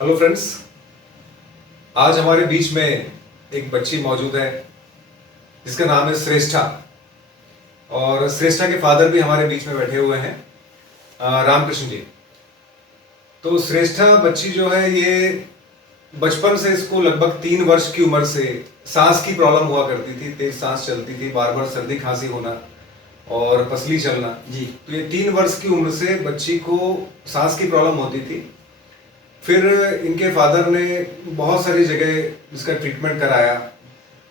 Hello friends, आज हमारे बीच में एक बच्ची मौजूद है जिसका नाम है श्रेष्ठा। और श्रेष्ठा के फादर भी हमारे बीच में बैठे हुए हैं, रामकृष्ण जी। तो श्रेष्ठा बच्ची जो है ये बचपन से इसको लगभग 3 वर्ष की उम्र से सांस की प्रॉब्लम हुआ करती थी, तेज सांस चलती थी, बार बार सर्दी खांसी होना और पसली चलना जी। तो ये 3 वर्ष की उम्र से बच्ची को सांस की प्रॉब्लम होती थी। फिर इनके फादर ने बहुत सारी जगह इसका ट्रीटमेंट कराया,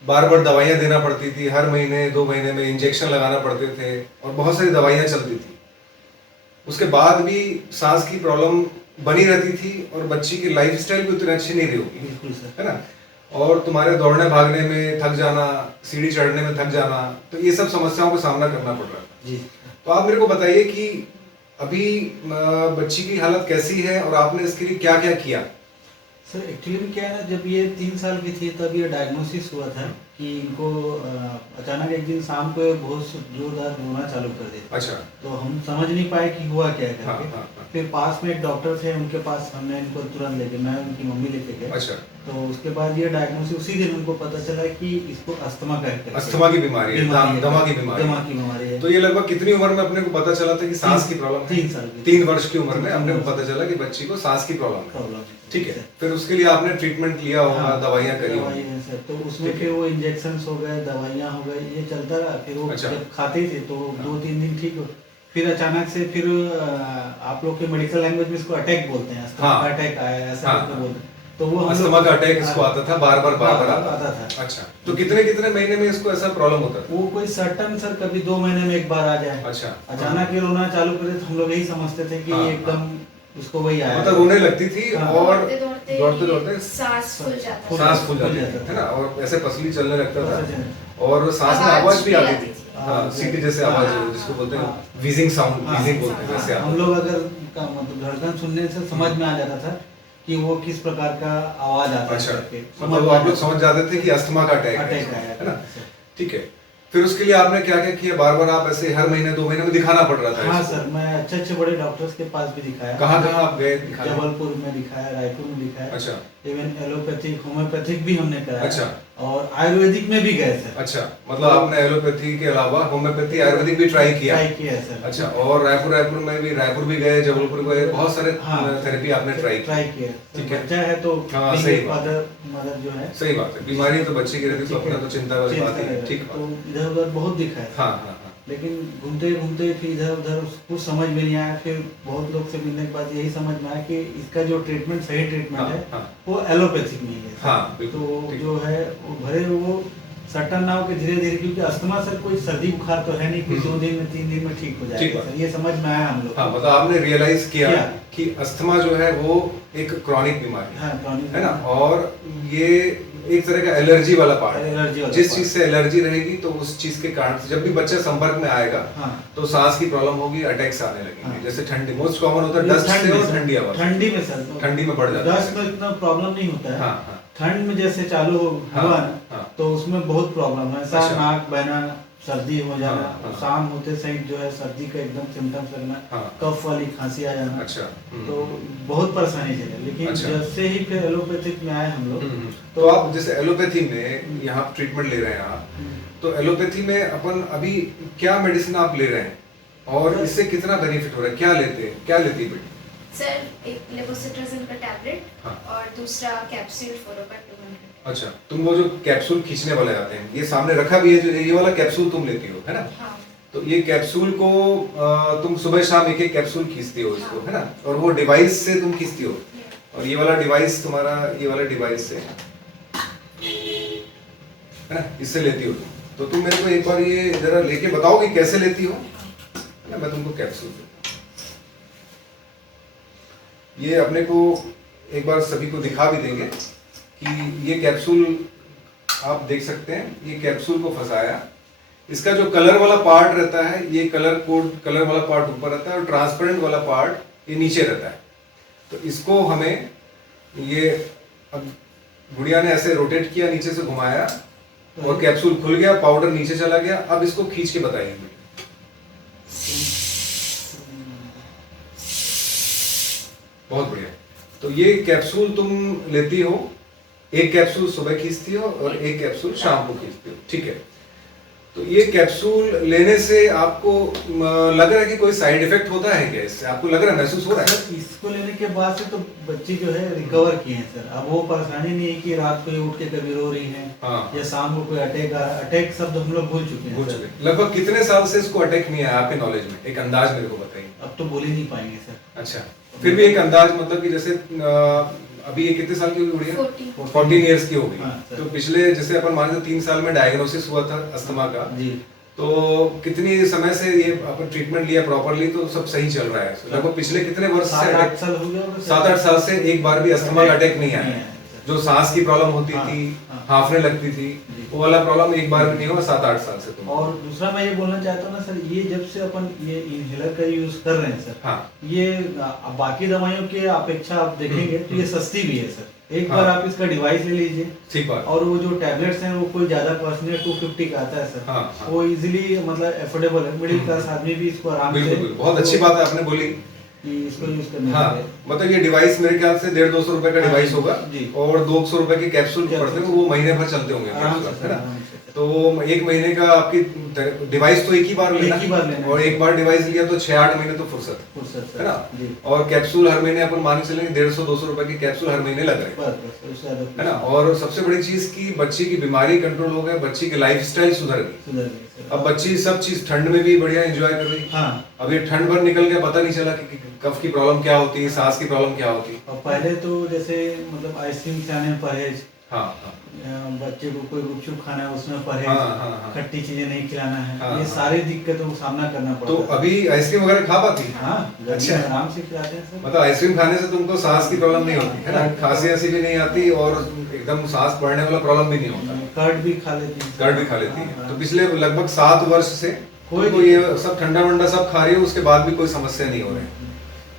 बार बार दवाइयाँ देना पड़ती थी, हर महीने 2 महीने में इंजेक्शन लगाना पड़ते थे और बहुत सारी दवाइयाँ चलती थी। उसके बाद भी सांस की प्रॉब्लम बनी रहती थी और बच्ची की लाइफ स्टाइल भी उतनी अच्छी नहीं रही होगी, बिल्कुल सर, है ना। और तुम्हारे दौड़ने भागने में थक जाना, सीढ़ी चढ़ने में थक जाना, तो ये सब समस्याओं का सामना करना पड़ रहा था जी। तो आप मेरे को बताइए कि अभी बच्ची की हालत कैसी है और आपने इसके लिए क्या क्या किया? सर एक्चुअली में क्या है ना, जब ये 3 साल की थी तब ये डायग्नोसिस हुआ था कि इनको अचानक एक दिन शाम को बहुत जोरदार रोना चालू कर दिया। अच्छा। तो हम समझ नहीं पाए कि हुआ क्या है करके। हाँ। फिर पास में एक डॉक्टर थे, उनके पास हमने इनको तुरंत लेके, मैं उनकी मम्मी लेके गए। अच्छा। तो उसके बाद ये डायग्नोसिस उसी दिन उनको पता चला कि इसको अस्थमा का है। अस्थमा की बीमारी है, दमा की बीमारी है। तो ये लगभग कितनी उम्र में अपने को पता चला था कि सांस की प्रॉब्लम है? 3 साल की। 3 वर्ष की उम्र में अपने को पता चला कि बच्ची को सांस की प्रॉब्लम है। ठीक है। फिर उसके लिए आपने ट्रीटमेंट लिया होगा, दवाइयाँ करी होंगी। तो उसमें फिर वो इंजेक्शंस हो गए, दवाइयाँ हो गई, ये चलता रहा। फिर वो जब खाते थे तो 2-3 दिन ठीक हो, फिर अचानक से फिर आप लोग के मेडिकल लैंग्वेज में इसको अटैक बोलते हैं, अस्थमा का अटैक आया ऐसा बोलते हैं। तो वो अस्थमा का अटैक इसको आता था, बार बार आता था। अच्छा। तो कितने महीने में इसको ऐसा प्रॉब्लम होता था? वो कोई सर्टन सर कभी 2 महीने में एक बार आ जाए। अच्छा। अचानक ये रोना चालू करे तो हम लोग यही समझते थे कि एकदम उसको वही आया, मतलब रोने लगती थी और दौड़ते दौड़ते सांस फूल जाती है ना, और ऐसे पसली चलने लगता था और सांस में आवाज भी आती थी। हाँ, सीटी जैसे आवाज है जिसको बोलते हैं व्हीजिंग साउंड, व्हीजिंग बोलते हैं वैसे। हम लोग अगर मतलब धड़कन सुनने से समझ में आ जाता था कि वो किस प्रकार का आवाज आता है। अच्छा। मतलब आप लोग समझ जाते थे कि अस्थमा का अटैक है ना। ठीक है। फिर उसके लिए आपने क्या क्या किया? बार बार आप ऐसे हर महीने 2 महीने में दिखाना पड़ रहा था? हाँ सर, मैं अच्छे बड़े डॉक्टर्स के पास भी दिखाया। कहाँ आप गए? जबलपुर में दिखाया, रायपुर में दिखाया। अच्छा। इवन एलोपैथिक, होम्योपैथिक भी हमने कराया। अच्छा। और आयुर्वेदिक में भी गए सर। अच्छा, मतलब आपने एलोपैथी के अलावा होम्योपैथी, आयुर्वेदिक भी ट्राई किया सर। अच्छा। और रायपुर में भी, रायपुर भी गए, जबलपुर गए, बहुत सारे थेरेपी आपने ट्राई किया। ठीक है। बच्चा है तो सही मदर जो है, सही बात है, बीमारी तो बच्चे की रहती तो अपना तो चिंता वाली बात है। ठीक। तो इधर उधर बहुत दिखाया। हाँ। लेकिन घूमते घूमते फिर इधर उधर कुछ समझ में नहीं आया। फिर बहुत लोग से मिलने के बाद यही समझ में आया कि इसका जो ट्रीटमेंट सही ट्रीटमेंट है वो एलोपैथिक नहीं है। हाँ, तो जो है वो भले वो सटन ना हो के धीरे धीरे, क्योंकि अस्थमा सर कोई सर्दी बुखार तो है नहीं कि 2 दिन में 3 दिन में ठीक हो जाएगा सर, ये समझ में आया हम लोग। हाँ, मतलब आपने रियलाइज किया कि अस्थमा जो है वो एक क्रॉनिक बीमारी है, है ना। और ये एक तरह का एलर्जी वाला पार्ट है। जिस चीज से एलर्जी रहेगी तो उस चीज के कारण जब भी बच्चा संपर्क में आएगा तो सांस की प्रॉब्लम होगी, अटैक्स आने लगेंगे। जैसे ठंडी मोस्ट कॉमन होता है डस्ट से और ठंडी हवा। ठंडी में सर, ठंडी में बढ़ जाता है। डस्ट में इतना प्रॉब्लम नहीं होता है। हाँ। ठंड में जैसे चालू हुआ ना तो उसमें बहुत प्रॉब्लम है। ऐसा नाक बहना, सर्दी हो जाना, शाम होते सही जो है सर्दी का एकदम सिम्टम्स लगना, कफ वाली खांसी आ जाना। अच्छा। तो बहुत परेशानी है। लेकिन जैसे ही फिर एलोपैथिक में आए हम लोग, तो आप जैसे एलोपैथी में यहाँ ट्रीटमेंट ले रहे हैं आप, तो एलोपैथी में अपन अभी क्या मेडिसिन आप ले रहे हैं और इससे कितना बेनिफिट हो रहा है? क्या लेती है बेटी? सर एक लेवोसिट्राजिन का टैबलेट और दूसरा कैप्सूल फोरोका 200। अच्छा, तुम वो जो कैप्सूल खींचने वाले आते हैं, ये सामने रखा भी है, जो ये वाला कैप्सूल तुम लेती हो, है ना? हाँ। तो ये कैप्सूल को तुम सुबह शाम एक कैप्सूल खींचती हो इसको, है ना? और वो डिवाइस से तुम खींचती हो, और ये वाला डिवाइस तुम्हारा, ये वाला डिवाइस से, है ना, इससे लेती हो तुम। तो तुम मेरे को एक बार ये जरा लेके बताओगे कैसे लेती हो, है ना? मैं तुमको कैप्सूल देता हूँ। ये अपने को एक बार सभी को दिखा भी देंगे कि ये कैप्सूल आप देख सकते हैं। ये कैप्सूल को फंसाया, इसका जो कलर वाला पार्ट रहता है, ये कलर वाला पार्ट ऊपर रहता है और ट्रांसपेरेंट वाला पार्ट ये नीचे रहता है। तो इसको हमें ये गुड़िया ने ऐसे रोटेट किया, नीचे से घुमाया और कैप्सूल खुल गया, पाउडर नीचे चला गया। अब इसको खींच के बताइए। बहुत बढ़िया। तो ये कैप्सूल तुम लेती हो, एक कैप्सूल सुबह खींचती हो और एक कैप्सूल शाम को खींचती हो, ठीक है। तो ये कैप्सूल लेने से आपको लग रहा है कि कोई साइड इफेक्ट होता है क्या इससे? आपको लग रहा है, महसूस हो रहा है? सर इसको लेने के बाद से तो बच्ची जो है रिकवर किए हैं सर। अब वो परेशानी नहीं है कि रात को ही उठ के कभी रो रही है, हाँ। या शाम को कोई अटैक शब्द हम लोग भूल चुके हैं सर। लगभग कितने साल से इसको अटैक नहीं आया आपके नॉलेज में? एक अंदाज मेरे को बताइए। अब तो बोल ही नहीं पाएंगे सर। अच्छा, फिर भी एक अंदाज, मतलब कि जैसे अभी ये कितने साल की होगी गुड़िया? 14 ईयर्स की होगी। हाँ, तो पिछले जैसे अपन मान लो 3 साल में डायग्नोसिस हुआ था अस्थमा का जी, तो कितनी समय से ये अपन ट्रीटमेंट लिया प्रॉपरली तो सब सही चल रहा है? लगभग पिछले कितने वर्ष से? 7-8 साल हो गया। 7-8 साल से एक बार भी अस्थमा का अटैक नहीं आया? सर। जो सांस की प्रॉब्लम होती हाँ, थी, हाँ। हांफने लगती थी, वो वाला प्रॉब्लम एक बार भी नहीं हुआ 7-8 साल से तुम? और दूसरा मैं ये बोलना चाहता हूँ ना सर, ये जब से अपन ये इनहेलर का यूज कर रहे हैं सर, हाँ। ये बाकी दवाइयों के अपेक्षा आप देखेंगे तो ये सस्ती भी है सर। एक हाँ। बार आप इसका डिवाइस ले लीजिए, ठीक बात। और वो जो टैबलेट्स हैं वो कोई ज्यादा कॉस्ट नहीं है, 250 का आता है सर। हाँ, हाँ। वो इजीली मतलब एफोर्डेबल है, मिडिल क्लास आदमी भी इसको आराम से। बिल्कुल, बहुत अच्छी बात है आपने बोली कि इसको यूज करने हाँ। के लिए। मतलब ये डिवाइस मेरे ख्याल से 150-200 रुपए का हाँ, डिवाइस जी, होगा जी। और 200 रुपए के कैप्सूल पड़ते हैं, वो महीने भर चलते होंगे आराम से कैप्सूल, सर, है ना? आराम से सर। तो एक महीने का आपकी डिवाइस तो एक ही बार लेना, एक ही बार लेना और है। एक बार डिवाइस लिया तो 6-8 महीने तो फुर्सत, फुर्सत सर, है ना? जी। और कैप्सूल हर महीने अपन मान के चलेंगे 150-200 रुपए के कैप्सूल हर महीने लग रहे हैं, बस उससे ज्यादा है ना? और सबसे बड़ी चीज की बच्ची की बीमारी कंट्रोल हो गया, बच्ची की लाइफस्टाइल सुधर गई। सुधर गई सर। अब बच्ची सब चीज ठंड में भी बढ़िया एंजॉय कर रही है। हाँ। अब ये ठंड भर निकल के पता नहीं चला कि कफ की प्रॉब्लम क्या होती है, सांस की प्रॉब्लम क्या होती है। और पहले तो जैसे मतलब आइसक्रीम खाने में परहेज, हाँ, हाँ। बच्चे को कोई गुपचुप खाना है उसमें परहेज, हाँ, हाँ, हाँ। खट्टी चीजें नहीं खिलाना है, हाँ, ये हाँ। सारी दिक्कतों का सामना करना पड़ता तो है। अभी आइसक्रीम वगैरह खा पाती है? हाँ, गर्मी अच्छा। में आराम से खिलाते हैं सर। मतलब आइसक्रीम खाने से तुमको सांस की प्रॉब्लम नहीं होती है ना, खांसी ऐसी भी नहीं आती और एकदम सांस बढ़ने वाला प्रॉब्लम भी नहीं होता। कर्ड भी खा लेती है। कर्ड भी खा लेती हाँ, है। हाँ। तो पिछले लगभग 7 वर्ष से कोई कोई ये सब ठंडा वंडा सब खा रही है, उसके बाद भी कोई समस्या नहीं हो रही है?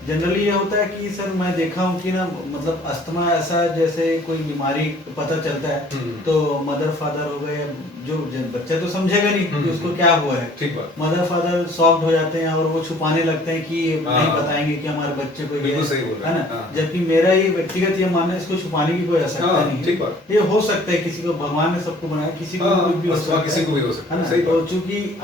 जनरली ये होता है कि सर मैं देखा हूँ कि ना मतलब अस्थमा ऐसा जैसे कोई बीमारी पता चलता है तो मदर फादर हो गए, जो बच्चा तो समझेगा नहीं कि उसको क्या हुआ है, ठीक बात। मदर फादर सॉफ्ट हो जाते हैं और वो छुपाने लगते हैं कि हाँ, नहीं बताएंगे कि हमारे बच्चे को ये बिल्कुल सही बोल रहे है हैं, ना। हाँ। जबकि मेरा ये व्यक्तिगत ये मानना है, इसको छुपाने की कोई आवश्यकता हाँ, नहीं ठीक है। बात। ये हो सकता है किसी को, भगवान ने सबको बनाया, किसी को हाँ, कोई भी हो अस्थमा सकता किसी को भी हो सकता है है, ना। सही तो बात। चूंकि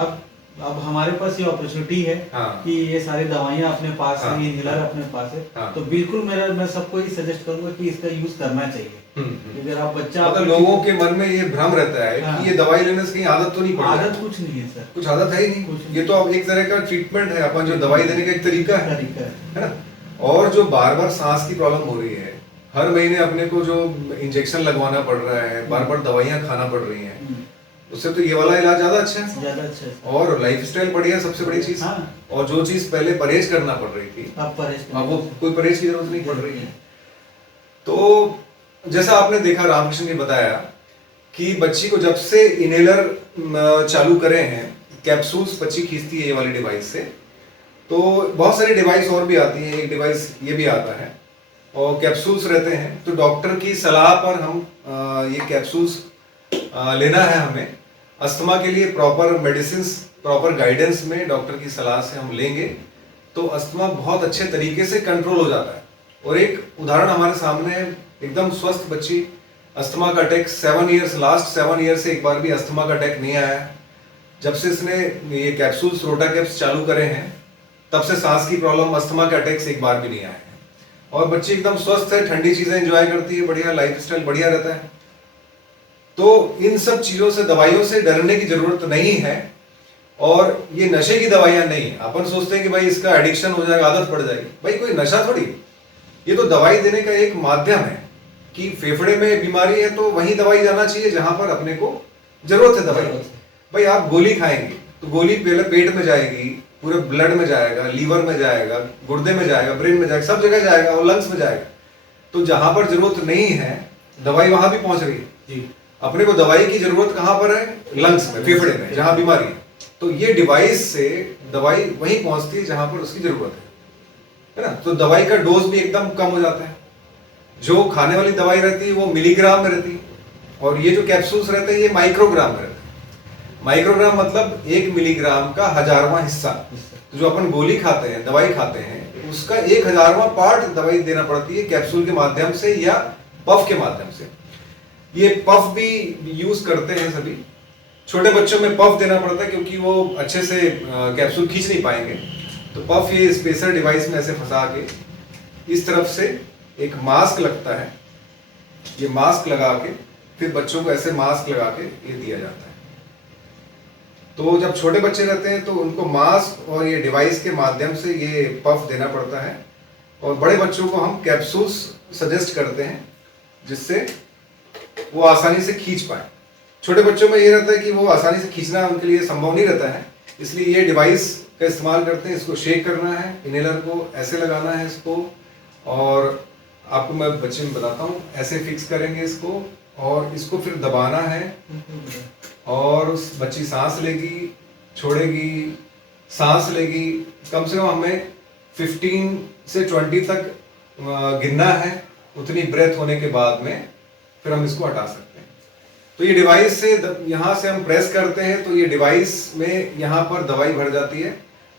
अब हमारे पास ये अपॉर्चुनिटी है हाँ। कि ये सारी दवाइयाँ अपने पास हाँ। है, इनहेलर अपने पास है, हाँ। तो बिल्कुल मैं सबको ही सजेस्ट करूंगा कि इसका यूज करना चाहिए। अगर आप बच्चा मतलब लोगों के मन में ये भ्रम रहता है हाँ। कि ये दवाई लेने से कहीं आदत तो नहीं पड़ आदत जाती? कुछ नहीं है सर, कुछ आदत है ही नहीं, कुछ नहीं। ये तो अब एक तरह का ट्रीटमेंट है, अपन जो दवाई देने का एक तरीका है तरीका है। ना? और जो बार बार सांस की प्रॉब्लम हो रही है, हर महीने अपने को जो इंजेक्शन लगवाना पड़ रहा है, बार बार दवाइयाँ खाना पड़ रही हैं, उससे तो ये वाला इलाज ज्यादा अच्छा है। ज्यादा अच्छा है और लाइफस्टाइल बढ़िया, सबसे बड़ी चीज। हाँ। और जो चीज पहले परहेज करना पड़ रही थी, अब परहेज अब वो कोई परहेज की जरूरत नहीं पड़ रही है। तो जैसा आपने देखा, रामकृष्ण ने बताया कि बच्ची को जब से इनहेलर चालू करे हैं, कैप्सूल्स बच्ची खींचती है ये वाली डिवाइस से, तो बहुत सारी डिवाइस और भी आती है, एक डिवाइस ये भी आता है और कैप्सूल्स रहते हैं। तो डॉक्टर की सलाह पर हम ये कैप्सूल्स लेना है हमें। अस्थमा के लिए प्रॉपर मेडिसिन, प्रॉपर गाइडेंस में डॉक्टर की सलाह से हम लेंगे तो अस्थमा बहुत अच्छे तरीके से कंट्रोल हो जाता है। और एक उदाहरण हमारे सामने है, एकदम स्वस्थ बच्ची, अस्थमा का अटैक 7 ईयर्स, लास्ट 7 ईयर से एक बार भी अस्थमा का अटैक नहीं आया है। जब से इसने ये कैप्सूल्स रोटाकैप्स चालू करे हैं तब से सांस की प्रॉब्लम, अस्थमा के अटैक से एक बार भी नहीं आया है। और बच्ची एकदम स्वस्थ है, ठंडी चीजें एंजॉय करती है, बढ़िया लाइफस्टाइल बढ़िया रहता है। तो इन सब चीजों से, दवाइयों से डरने की जरूरत नहीं है। और ये नशे की दवाइयां नहीं है। अपन सोचते हैं कि भाई इसका एडिक्शन हो जाएगा, आदत पड़ जाएगी। भाई कोई नशा थोड़ी, ये तो दवाई देने का एक माध्यम है कि फेफड़े में बीमारी है तो वहीं दवाई जाना चाहिए जहां पर अपने को जरूरत है दवाई की। भाई आप गोली खाएंगे तो गोली पहले पेट में जाएगी, पूरे ब्लड में जाएगा, लीवर में जाएगा, गुर्दे में जाएगा, ब्रेन में जाएगा, सब जगह जाएगा और लंग्स में जाएगा। तो जहां पर जरूरत नहीं है दवाई वहां भी पहुंच रही है जी। अपने को दवाई की जरूरत कहां पर है? लंग्स में, फेफड़े में, जहां बीमारी है। तो ये डिवाइस से दवाई वहीं पहुंचती है जहां पर उसकी जरूरत है ना। तो दवाई का डोज भी एकदम कम हो जाता है। जो खाने वाली दवाई रहती है वो मिलीग्राम में रहती है और ये जो कैप्सूल्स रहते हैं ये माइक्रोग्राम में रहते हैं। माइक्रोग्राम मतलब 1 मिलीग्राम का 1000वां हिस्सा। तो जो अपन गोली खाते हैं, दवाई खाते हैं, उसका 1000वां पार्ट दवाई देना पड़ती है कैप्सूल के माध्यम से या पफ के माध्यम से। ये पफ भी यूज करते हैं सभी। छोटे बच्चों में पफ देना पड़ता है क्योंकि वो अच्छे से कैप्सूल खींच नहीं पाएंगे। तो पफ ये स्पेसर डिवाइस में ऐसे फंसा के इस तरफ से एक मास्क लगता है, ये मास्क लगा के फिर बच्चों को ऐसे मास्क लगा के ये दिया जाता है। तो जब छोटे बच्चे रहते हैं तो उनको मास्क और ये डिवाइस के माध्यम से ये पफ देना पड़ता है, और बड़े बच्चों को हम कैप्सूल्स सजेस्ट करते हैं जिससे वो आसानी से खींच पाए। छोटे बच्चों में ये रहता है कि वो आसानी से खींचना उनके लिए संभव नहीं रहता है, इसलिए ये डिवाइस का इस्तेमाल करते हैं। इसको शेक करना है, इनहेलर को ऐसे लगाना है इसको, और आपको मैं बच्चे में बताता हूँ, ऐसे फिक्स करेंगे इसको और इसको फिर दबाना है, और उस बच्ची सांस लेगी, छोड़ेगी, सांस लेगी। कम से कम हमें 15 से 20 तक गिनना है। उतनी ब्रेथ होने के बाद में फिर हम इसको हटा सकते हैं। तो ये डिवाइस से यहाँ से हम प्रेस करते हैं तो ये डिवाइस में यहाँ पर दवाई भर जाती है,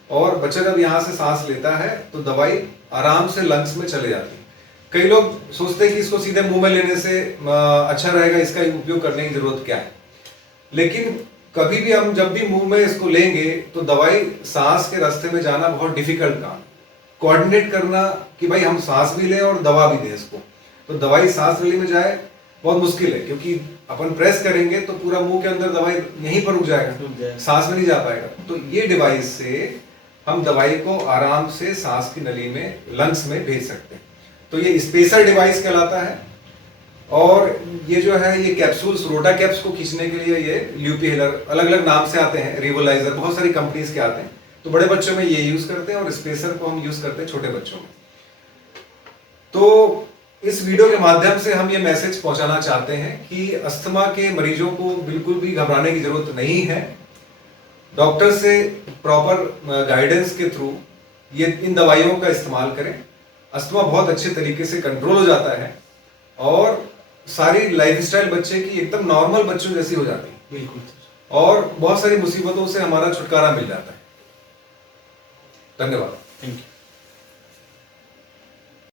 और बच्चा जब यहाँ से सांस लेता है तो दवाई आराम से लंग्स में चले जाती है। कई लोग सोचते हैं कि इसको सीधे मुंह में लेने से अच्छा रहेगा, इसका उपयोग करने की जरूरत क्या है, लेकिन कभी भी हम जब भी मुंह में इसको लेंगे तो दवाई सांस के रास्ते में जाना बहुत डिफिकल्ट काम है। कोऑर्डिनेट करना कि भाई हम सांस भी लें और दवा भी दें इसको, तो दवाई सांस नली में जाए बहुत मुश्किल है, क्योंकि अपन प्रेस करेंगे तो पूरा मुंह के अंदर दवाई यहीं पर रुक जाएगा, सांस में नहीं जा पाएगा। तो ये डिवाइस से हम दवाई को आराम से सांस की नली में, लंग्स में भेज सकते हैं। तो ये स्पेसर डिवाइस कहलाता है। और ये जो है ये कैप्सूल्स, रोटा कैप्स को खींचने के लिए ये ल्यूपिहेलर अलग अलग नाम से आते हैं, रिवोलाइजर, बहुत सारी कंपनीज के आते हैं। तो बड़े बच्चों में ये यूज करते हैं और स्पेसर को हम यूज करते हैं छोटे बच्चों में। तो इस वीडियो के माध्यम से हम ये मैसेज पहुंचाना चाहते हैं कि अस्थमा के मरीजों को बिल्कुल भी घबराने की जरूरत नहीं है। डॉक्टर से प्रॉपर गाइडेंस के थ्रू ये इन दवाइयों का इस्तेमाल करें। अस्थमा बहुत अच्छे तरीके से कंट्रोल हो जाता है और सारी लाइफस्टाइल बच्चे की एकदम नॉर्मल बच्चों जैसी हो जाती है। बिल्कुल। और बहुत सारी मुसीबतों से हमारा छुटकारा मिल जाता है। धन्यवाद। Thank you.